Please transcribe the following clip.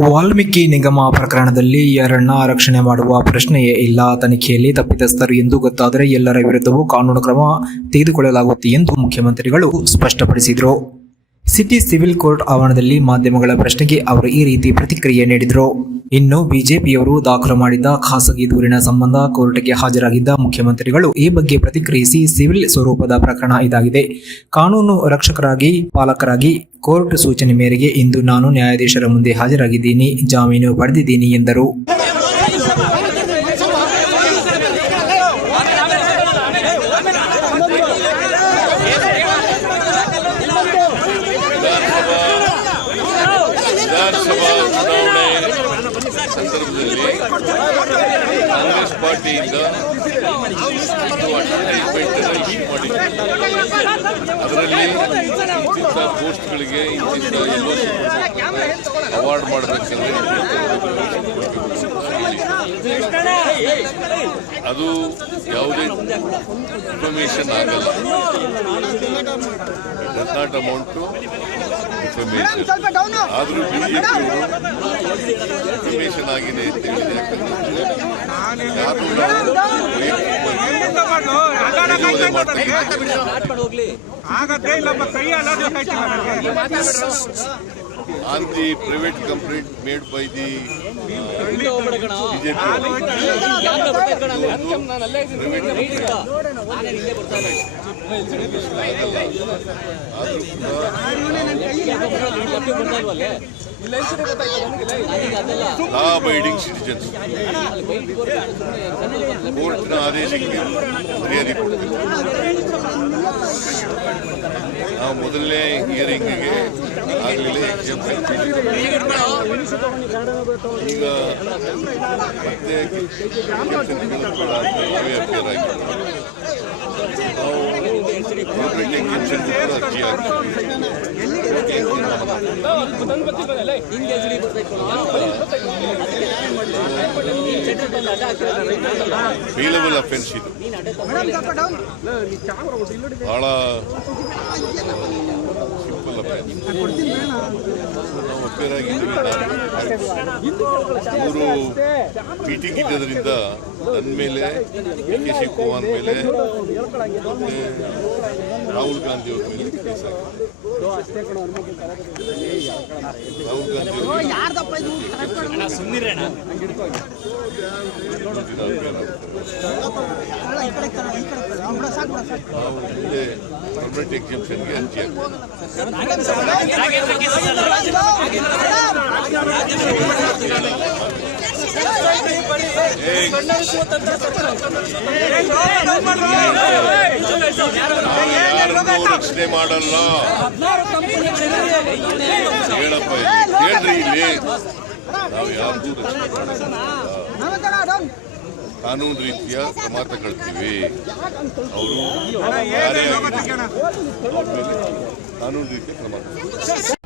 ವಾಲ್ಮೀಕಿ ನಿಗಮ ಪ್ರಕರಣದಲ್ಲಿ ಯಾರನ್ನ ರಕ್ಷಣೆ ಮಾಡುವ ಪ್ರಶ್ನೆಯೇ ಇಲ್ಲ. ತನಿಖೆಯಲ್ಲಿ ತಪ್ಪಿತಸ್ಥರು ಎಂದು ಗೊತ್ತಾದರೆ ಎಲ್ಲರ ವಿರುದ್ಧವೂ ಕಾನೂನು ಕ್ರಮ ತೆಗೆದುಕೊಳ್ಳಲಾಗುತ್ತೆ ಎಂದು ಮುಖ್ಯಮಂತ್ರಿಗಳು ಸ್ಪಷ್ಟಪಡಿಸಿದರು. ಸಿಟಿ ಸಿವಿಲ್ ಕೋರ್ಟ್ ಆವರಣದಲ್ಲಿ ಮಾಧ್ಯಮಗಳ ಪ್ರಶ್ನೆಗೆ ಅವರು ಈ ರೀತಿ ಪ್ರತಿಕ್ರಿಯೆ ನೀಡಿದರು. ಇನ್ನು ಬಿಜೆಪಿಯವರು ದಾಖಲು ಮಾಡಿದ್ದ ಖಾಸಗಿ ದೂರಿನ ಸಂಬಂಧ ಕೋರ್ಟ್ಗೆ ಹಾಜರಾಗಿದ್ದ ಮುಖ್ಯಮಂತ್ರಿಗಳು ಈ ಬಗ್ಗೆ ಪ್ರತಿಕ್ರಿಯಿಸಿ ಸಿವಿಲ್ ಸ್ವರೂಪದ ಪ್ರಕರಣ ಇದಾಗಿದೆ. ಕಾನೂನು ರಕ್ಷಕರಾಗಿ, ಪಾಲಕರಾಗಿ ಕೋರ್ಟ್ ಸೂಚನೆ ಮೇರೆಗೆ ಇಂದು ನಾನು ನ್ಯಾಯಾಧೀಶರ ಮುಂದೆ ಹಾಜರಾಗಿದ್ದೀನಿ, ಜಾಮೀನು ಪಡೆದಿದ್ದೀನಿ ಎಂದರು. ಸಂದರ್ಭದಲ್ಲಿ ಕಾಂಗ್ರೆಸ್ ಪಾರ್ಟಿಯಿಂದ ಒಂದು ಅಡ್ವರ್ಟೈಸ್ಮೆಂಟ್ ಇಶ್ಯೂ ಮಾಡಿದ್ರು ಅದರಲ್ಲಿ ಇಂತಿಂಥ ಪೋಸ್ಟ್ಗಳಿಗೆ ಇಂತಿಂಥ ಅವಾರ್ಡ್ ಮಾಡಬೇಕಂದ್ರೆ ಅದು ಯಾವುದೇ ಇನ್ಫಾರ್ಮೇಶನ್ ಆಗಲ್ಲ. Does not amount to information ಆದರೂ ಬಿಜೆಪಿಯವರು ಇನ್ಫಾರ್ಮೇಶನ್ ಆಗಿದೆ ಅಂತ ಹೇಳಿದೆ ಯಾಕಂದ್ರೆ ಯಾರು ನಾವು ವೈಯಕ್ತಿಕವಾಗಿ on the private complaint made by the. Law abiding citizens ಕೋರ್ಟ್ನ ಆದೇಶಕ್ಕೆ ಮರ್ಯಾದೆ ಕೊಡ್ತೀವಿ ನಾವು ಮೊದಲನೇ ಹಿಯರಿಂಗ್ಗೆ ಆಗಲಿಲ್ಲ ಎಕ್ಸಾಮ್ ಈಗ ಮತ್ತೆ ನಾವೇ ಅಪೇರ್ ಆಗಿದ್ದೀವಿ ನಾವು ಗೌರ್ಮೆಂಟ್ ಎಕ್ಸಾಮ್ಷನ್ ಕೂಡ ಅರ್ಜಿ ಫೇಲಬಲ್ ಅಫೆನ್ಸ್ ಇದು ಬಹಳ ನಾವು ಅಪೇರ್ ಆಗಿದ್ದೀವಿ ಮೂರು ಮೀಟಿಂಗ್ ಇದ್ದದ್ರಿಂದ ನನ್ನ ಮೇಲೆ ಕೆ ಶಿವಕುಮಾರ್ ಮೇಲೆ ರಾಹುಲ್ ಗಾಂಧಿ ಅವ್ರ ಮೇಲೆ ಕೇಸ್ ಆಗಿದೆ. ರಾಹುಲ್ ಗಾಂಧಿ ಅವರು ನಾವು ಮುಂದೆ ಗೌರ್ಮೆಂಟ್ ಎಕ್ಸಾಮ್ಷನ್ಗೆ ಅರ್ಜಿ ಹಾಕ್ತೀವಿ ರಕ್ಷಣೆ ಮಾಡಲ್ಲ ಹೇಳಪ್ಪ ಹೇಳ್ರಿ ಇಲ್ಲಿ ನಾವು ಯಾವುದು ಕಾನೂನು ರೀತಿಯ ಕ್ರಮ ಅವರು ಕಾನೂನು ರೀತಿಯ ಕ್ರಮ ತಗೊಳ್ತೀವಿ